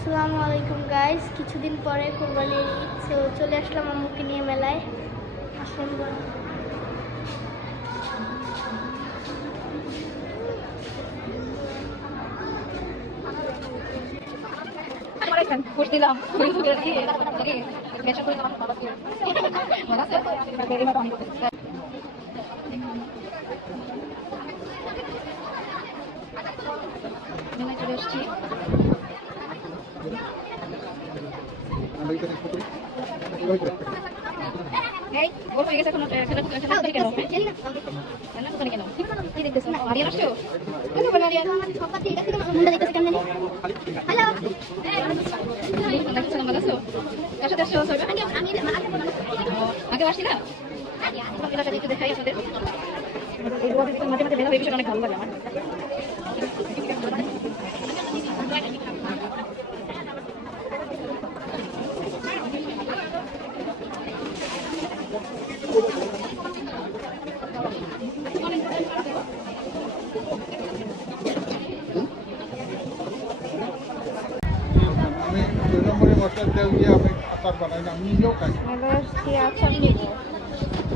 আসসালামু আলাইকুম গাইস, কিছুদিন পরে কোরবানির ঈদ, তো চলে আসলাম আম্মুকে নিয়ে মেলায়। আসেন মেলায় চলে আসছি। আগে আসছি না মেলাটা একটু দেখাই আপনাদের। মাঝে মাঝে মেলা ভীষণ অনেক ভালো লাগে আমার। আমি 2 নম্বরে মশলার তেল দিয়ে আমি আচার বানাই না, আমি নিজেও খাই। মেলায় আসছি আচার নিব,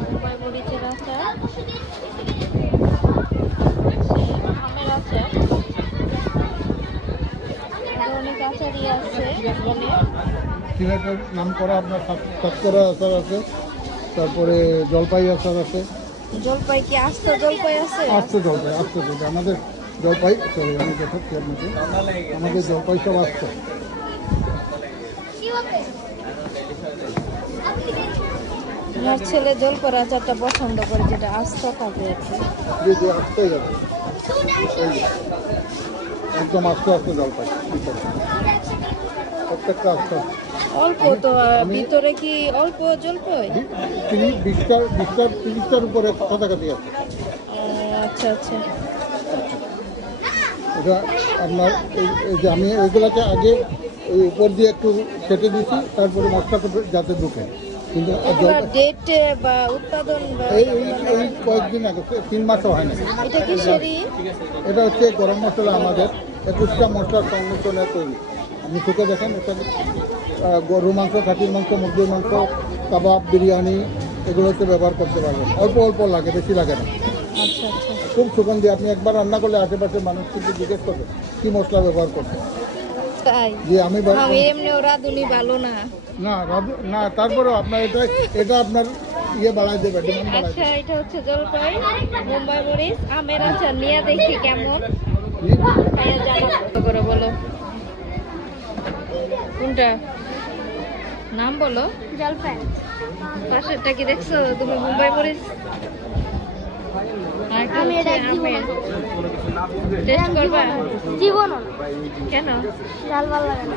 মুম্বাই মরিচের আচার, আমের আচার, অনেক আচারই আছে এখানে। সিলেটের নাম করা আপনার সাতকরা আচার আছে, তারপরে জলপাই আচার আছে। জলপাই কি আস্ত জলপাই আছে? আস্তে জলপাই আমাদের জলপাই, সরি আমি দেখাচ্ছি আপনাকে, আমাদের জলপাই সব আসছে। আমার ছেলে জলপাই আচারটা পছন্দ করে, যেটা আস্ত থাকে আর কি। যে আসতে যাবে এই যে, একদম আস্তে আস্তে জলপাই ভিতরে, প্রত্যেকটা আস্তে অল্প তো, ভিতরে কি অল্প জলপাই? 20টার উপরে কাছাকাছি আছে। আচ্ছা আচ্ছা। এটা আপনার এই যে আমি ওইগুলোকে আগে ওই উপর দিয়ে একটু কেটে দিয়েছি, তারপরে মশলাটা যাতে ঢুকে। কিন্তু ডেট বা উৎপাদন বা এই কয়েকদিন আগে, 3 মাসও হয় না। এটা কি সেরি? এটা হচ্ছে গরম মশলা, আমাদের 21টা মশলার সংমিশ্রণে তৈরি। আপনি শুকে দেখেন, এটা গরু মাংস, খাসির মাংস, মুরগির মাংস, কাবাব, বিরিয়ানি এগুলোতে ব্যবহার করতে পারবেন। অল্প অল্প লাগে, বেশি লাগে না। আচ্ছা আচ্ছা। খুব সুগন্ধি। আপনি একবার রান্না করলে আশেপাশে মানুষ কিন্তু জিজ্ঞেস করবে কী মশলা ব্যবহার করতে। তাই? যে আমি আমি এমনি রাঁধুনি ভালো না। না তারপরেও আপনার এটা আপনার ইয়ে বাড়াই দেবে, ডিমান্ড বাড়াই আচ্ছা, এটা হচ্ছে জলপাই, মুম্বাই মরিচ, আমের আচার নিয়ে দেখি কেমন। দেবে। খাইয়া জানাবো করে বলো কোনটা নাম বলো। জলপাই। পাশেরটা কি দেখছো তুমি? মুম্বাই মরিচ। আরেকটা আমের হচ্ছে এক জীবন। আমের। টেস্ট করবা? জীবন কেন? ডাল ভালো লাগে না।